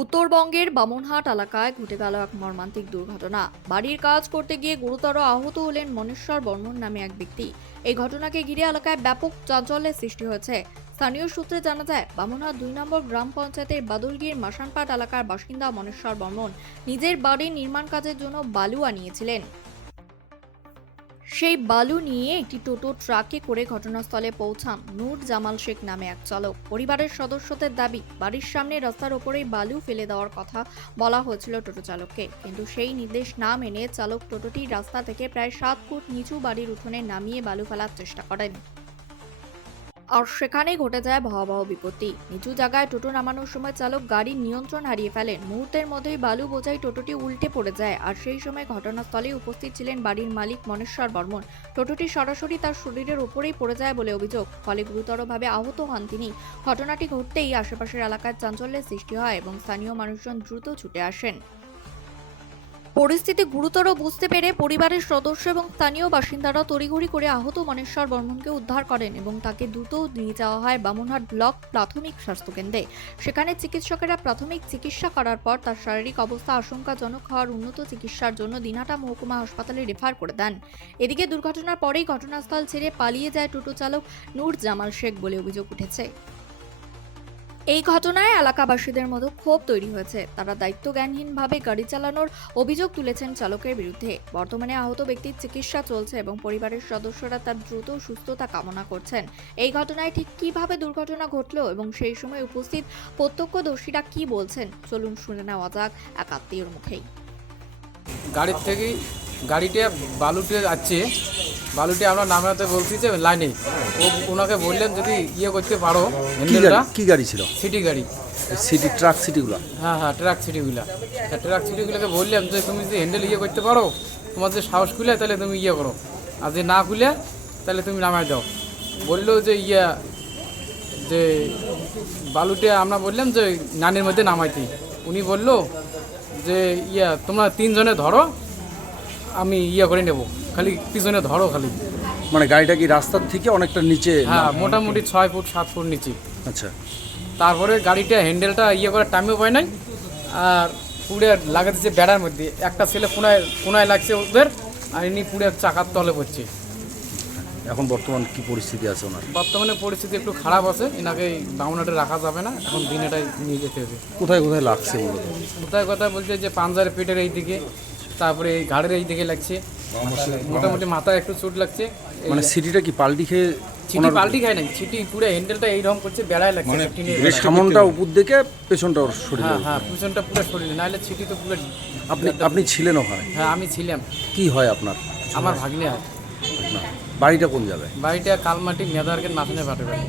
উত্তরবঙ্গের বামনহাট এলাকায় ঘটে গেল এক মর্মান্তিক দুর্ঘটনা। বাড়ির কাজ করতে গিয়ে গুরুতর আহত হলেন মনেশ্বর বর্মন নামে এক ব্যক্তি। এই ঘটনাকে ঘিরে এলাকায় ব্যাপক চাঞ্চল্যের সৃষ্টি হয়েছে। স্থানীয় সূত্রে জানা যায়, বামনহাট ২ নম্বর গ্রাম পঞ্চায়েতের বাদলগির মাসানপাট এলাকার বাসিন্দা মনেশ্বর বর্মন নিজের বাড়ির নির্মাণ কাজের জন্য বালু আনিয়েছিলেন। সেই বালু নিয়ে একটি টোটো ট্রাকে করে ঘটনাস্থলে পৌঁছান নূর জামাল শেখ নামে এক চালক। পরিবারের সদস্যদের দাবি, বাড়ির সামনে রাস্তার ওপরেই বালু ফেলে দেওয়ার কথা বলা হয়েছিল টোটো চালককে, কিন্তু সেই নির্দেশ না মেনে চালক টোটোটি রাস্তা থেকে প্রায় 7 ফুট নিচু বাড়ির উঠোনে নামিয়ে বালু ফেলার চেষ্টা করেন। আর সেখানেই ঘটে যায় ভয়াবহ বিপত্তি। নিচু জায়গায় টোটো নামানোর সময় চালক গাড়ির নিয়ন্ত্রণ হারিয়ে ফেলেন। মুহূর্তের মধ্যেই বালু বোঝাই টোটোটি উল্টে পড়ে যায়। আর সেই সময় ঘটনাস্থলে উপস্থিত ছিলেন বাড়ির মালিক মনেশ্বর বর্মন। টোটোটি সরাসরি তার শরীরের উপরেই পড়ে যায় বলে অভিযোগ, ফলে গুরুতরভাবে আহত হন তিনি। ঘটনাটি ঘটতেই আশেপাশের এলাকায় চাঞ্চল্যের সৃষ্টি হয় এবং স্থানীয় মানুষজন দ্রুত ছুটে আসেন। পরিস্থিতি গুরুতর বুঝতে পেরে পরিবারের সদস্য এবং স্থানীয় বাসিন্দারা তড়িঘড়ি করে আহত মনেশ্বর বর্মনকে উদ্ধার করেন এবং তাকে দ্রুত নিয়ে যাওয়া হয় বামনহাট ব্লক প্রাথমিক স্বাস্থ্যকেন্দ্রে। সেখানে চিকিৎসকেরা প্রাথমিক চিকিৎসা করার পর তার শারীরিক অবস্থা আশঙ্কাজনক হওয়ার উন্নত চিকিৎসার জন্য দিনহাটা মহকুমা হাসপাতালে রেফার করে দেন। এদিকে দুর্ঘটনার পরেই ঘটনাস্থল ছেড়ে পালিয়ে যায় টোটো চালক নূর জামাল শেখ বলে অভিযোগ উঠেছে। এই ঘটনায় এলাকাবাসীদের মধ্যে ক্ষোভ তৈরি হয়েছে। তারা দায়িত্বজ্ঞানহীনভাবে গাড়ি চালানোর অভিযোগ তুলেছেন চালকের বিরুদ্ধে। বর্তমানে আহত ব্যক্তির চিকিৎসা চলছে এবং পরিবারের সদস্যরা তার দ্রুত সুস্থতা কামনা করছেন। এই ঘটনায় ঠিক কিভাবে দুর্ঘটনা ঘটলো এবং সেই সময় উপস্থিত প্রত্যক্ষদর্শীরা কি বলছেন, চলুন শুনে নেওয়া যাক এক আত্মীয়র মুখেই। গাড়ির থেকেই গাড়িটা বালুতে যাচ্ছে, বালুটি আমরা নামাতে বলছি যে লাইনে ওনাকে বললেন যদি করতে পারো হ্যান্ডেলটা। কি গাড়ি ছিল? সিটি গাড়ি, সিটি ট্রাক সিটিগুলো। হ্যাঁ ট্রাক সিটিগুলা। ট্রাক সিটিগুলোকে বললাম যে তুমি যদি হ্যান্ডেল করতে পারো, তোমার যে সাহস খুলে তাহলে তুমি করো, আর যে না খুলে তাহলে তুমি নামাই দাও। বললো যে যে বালুটা আমরা বললাম যে নানের মধ্যে নামাইতে। উনি বললো যে তোমরা 3 জনে ধরো, আমি করে নেব, খালি পিছনে ধরো খালি। মানে গাড়িটা কি রাস্তার থেকে অনেকটা নিচে? হ্যাঁ, মোটামুটি 6 ফুট 7 ফুট নিচে। আচ্ছা। তারপরে গাড়িটা হ্যান্ডেলটা করার টাইমও পায় নাই, আর পুড়ে লাগাতেছে বেড়ার মধ্যে। একটা ছেলে কোনায় লাগছে ওদের, আর ইনি পুড়ে চাকার তলে পড়ছে। এখন বর্তমান কি পরিস্থিতি আছে ওনার? বর্তমানে পরিস্থিতি একটু খারাপ আছে, এনাকে বামুনহাটে রাখা যাবে না, এখন দিনেটাই নিয়ে যেতে হবে। কোথায় কোথায় লাগছে মূলত? কোথায় কথা বলছে যে পাঞ্জার পেটের এই দিকে, তারপরে এই ঘাড়ের এই দিকে লাগছে, মোটামুটি মাথায় একটু চোট লাগছে। মানে সিটিটা কি পাল্টি খেয়ে? ছিটি পাল্টি খায় নাই, ছিটি পুরো হ্যান্ডেলটা এইরকম করছে, বেড়ায় লাগছে। সামনটা উপর দিকে, পেছনটা ওর শরীরে? হ্যাঁ, পিছনটা পুরো শরীরে, নাহলে ছিটি তো পুরো। আপনি ছিলেন ওখানে? হ্যাঁ, আমি ছিলাম। কি হয় আপনার? আমার ভাগ্নে হয়। বাড়িটা কোন জায়গায়? বাড়িটা কালমাটি মেদারকের মাথানে পাটে বাড়ি।